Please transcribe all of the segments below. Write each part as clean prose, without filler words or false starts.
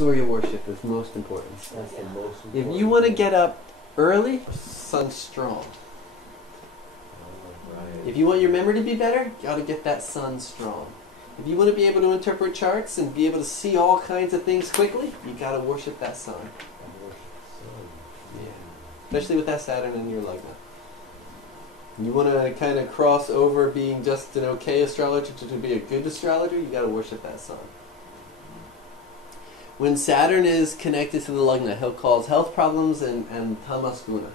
Surya worship is most important. That's the most important. If you want to get up early, sun strong. Right. If you want your memory to be better, you got to get that sun strong. If you want to be able to interpret charts and be able to see all kinds of things quickly, you got to worship that sun. Yeah. Especially with that Saturn in your Lagna. You want to kind of cross over being just an okay astrologer to be a good astrologer, you got to worship that sun. When Saturn is connected to the Lagna, he'll cause health problems and tamas guna.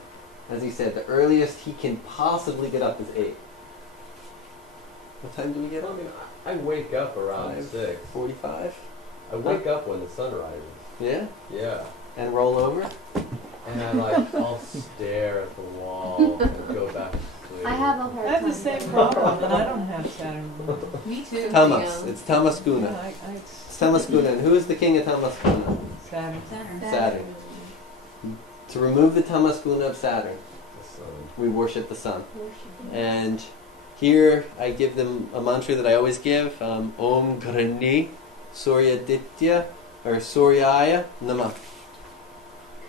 As he said, the earliest he can possibly get up is 8. What time do we get up? I mean, I wake up around 6:45. I wake up when the sun rises. Yeah? Yeah. And roll over? And I'll stare at the wall and go back to sleep. I have a hard time. I have the same problem, and I don't have Saturn. Me too. Tamas. It's tamas guna. Yeah, It's tamas guna. And who is the king of tamas guna? Saturn. Saturn. To remove the tamas guna of Saturn, The sun. we worship the sun. And here I give them a mantra that I always give. Om Grani Surya Ditya or Suryaya Namah.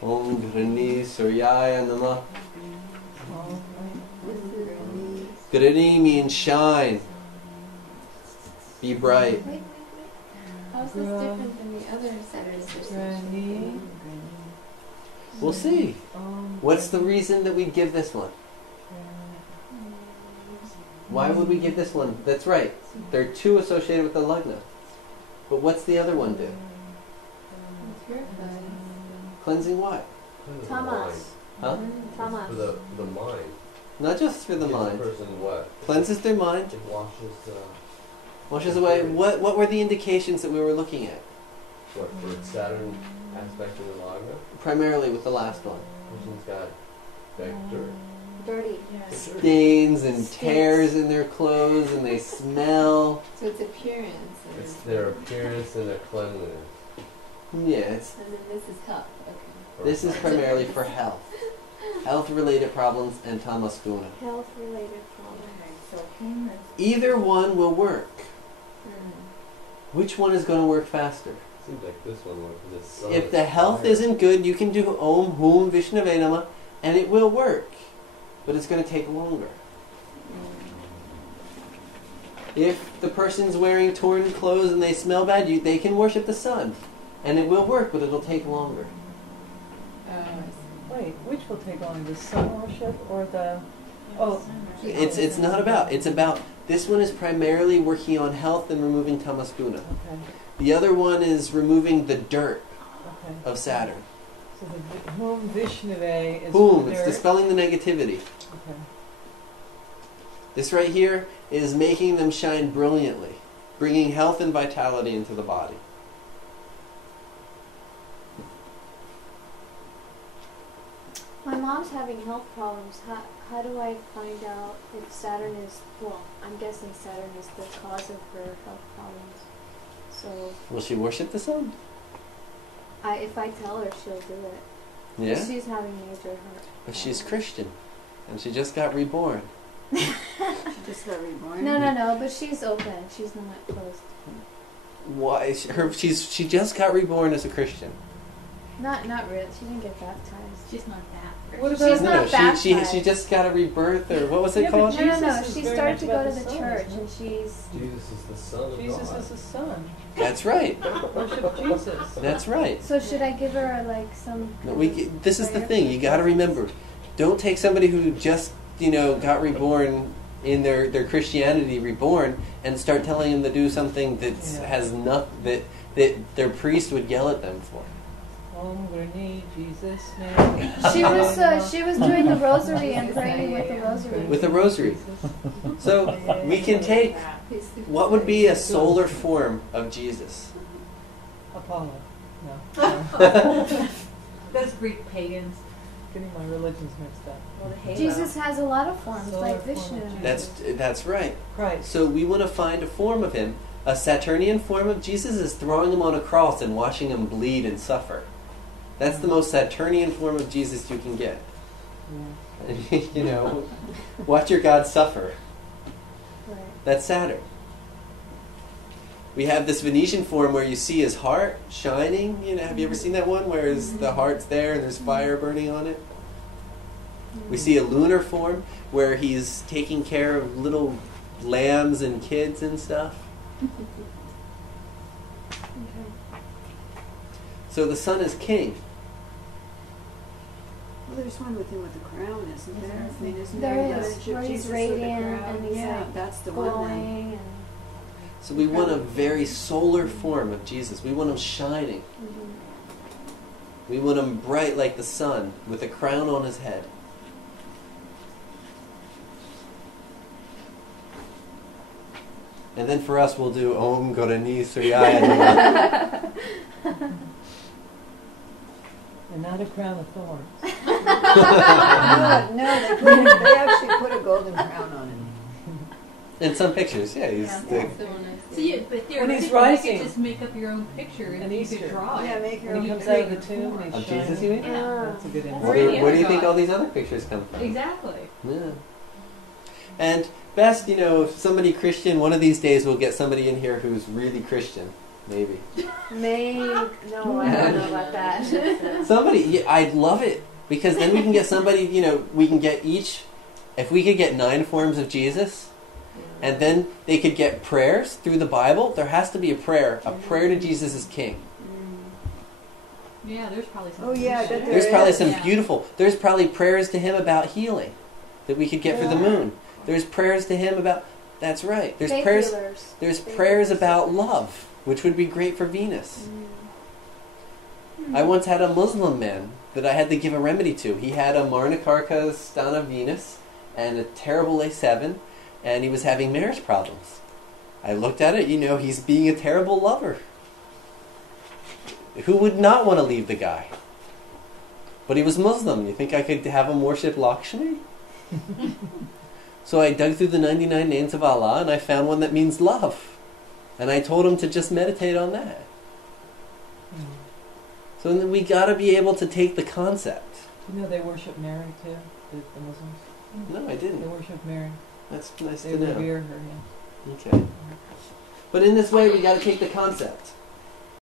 Om Grani Suryaya Namah. Grani means shine. Be bright. Wait. How's this different than the other Saturn association? We'll see. What's the reason that we give this one? Why would we give this one? That's right. There are 2 associated with the Lagna. But what's the other one do? Cleansing what? Tamas. Huh? Tamas. For the mind. Not just for the Gives mind. The person what? Cleanses their mind. It Washes away. What were the indications that we were looking at? what, for Saturn aspect in the Lagna? Primarily with the last one. Person's got vector. Dirty. Stains and tears in their clothes and they smell. So it's appearance. It's their appearance and their cleanliness. Yeah, it's, And then this is cup. Okay. this is primarily for health. Health-related problems and tamas guna. Health-related problems. Either one will work. Which one is going to work faster? Seems like this one works. It's sun If the is health fire. isn't good, you can do Om Hum Vishnave Namah and it will work. But it's going to take longer. If the person's wearing torn clothes and they smell bad, they can worship the sun. And it will work, but it'll take longer. Wait, which will take longer, the sun worship or the... Oh, It's not about. It's about, this one is primarily working on health and removing tamas guna. okay, The other one is removing the dirt okay. of Saturn. So the Hum Vishnave is Boom, for it's their- dispelling the negativity. Okay. This right here is making them shine brilliantly, bringing health and vitality into the body. My mom's having health problems. How do I find out if Saturn is, well, I'm guessing Saturn is the cause of her health problems. So Will she worship the sun? if I tell her, she'll do it. Yeah? She's having major heart. But she's Christian, and she just got reborn. Just got reborn. No, but she's open. She's not closed. Why? She just got reborn as a Christian. Not really. She didn't get baptized. She's not that. What She's about not baptized. she just got a rebirth, or what was it Yeah, but called? No. Jesus is She very started much to go about to the the sun, church, isn't and she's. Jesus is the Son of Jesus God. is the sun. That's right. Worship Jesus. That's right. So should I give her like some? No, this is the thing. You got to remember. Don't take somebody who just got reborn in their Christianity, reborn, and start telling them to do something that has nothing that their priest would yell at them for. Om Grani, Jesus' name. She was doing the rosary and praying with the rosary. With a rosary. So we can take what would be a solar form of Jesus. Apollo. No. Those Greek pagans. Getting my religions mixed up. Well, the halo. Jesus has a lot of forms, Solar like form of Vishnu. Jesus. That's right. Christ. So we want to find a form of him. A Saturnian form of Jesus is throwing him on a cross and watching him bleed and suffer. That's the most Saturnian form of Jesus you can get. Yeah. Watch your God suffer. Right. That's Saturn. We have this Venetian form where you see his heart shining. You know, have you ever seen that one where the heart's there and there's fire burning on it? We see a lunar form where he's taking care of little lambs and kids and stuff. So the sun is king. Well, there's one with him with a crown, isn't there? I mean, isn't There there is, image of where he's Jesus with a radiant crown? and he's Yeah, like that's the one then. glowing and So we want a very solar form of Jesus. We want him shining. We want him bright like the sun with a crown on his head. And then for us, we'll do Om Gorani Suryaya Namah. And not a crown of thorns. No, they actually put a golden crown on him. In some pictures, yeah. He's the, So you, but When he's theoretically, you rising. could just make up your own picture And and you Easter. could draw it. Yeah, make your When own he comes picture. out of the tomb, he's of shining. Jesus, you mean? Yeah. That's a good That's Where image. do, where do you think all these other pictures come from? Exactly. Yeah. And best, you know, if somebody Christian, one of these days we'll get somebody in here who's really Christian. Maybe. maybe. No, I don't know about that. Somebody, yeah, I'd love it. Because then we can get somebody, you know, we can get each, if we could get 9 forms of Jesus, and then they could get prayers through the Bible. There has to be a prayer to Jesus as King. Yeah, there's probably some. Oh, yeah, I bet there There's probably is. some Yeah. beautiful, there's probably prayers to him about healing that we could get for the moon. There's prayers to him about, that's right. There's Faith prayers, healers. there's Faith prayers healers. about love, which would be great for Venus. I once had a Muslim man that I had to give a remedy to. He had a Marnakarka Stana Venus and a terrible A7, and he was having marriage problems. I looked at it, you know, he's being a terrible lover. Who would not want to leave the guy? But he was Muslim. You think I could have him worship Lakshmi? So I dug through the 99 names of Allah, and I found one that means love. And I told him to just meditate on that. So then we got to be able to take the concept. You know they worship Mary too, the Muslims? No, I They didn't. worship Mary. That's nice They to know. revere her, yeah. Okay. But in this way, we got to take the concept.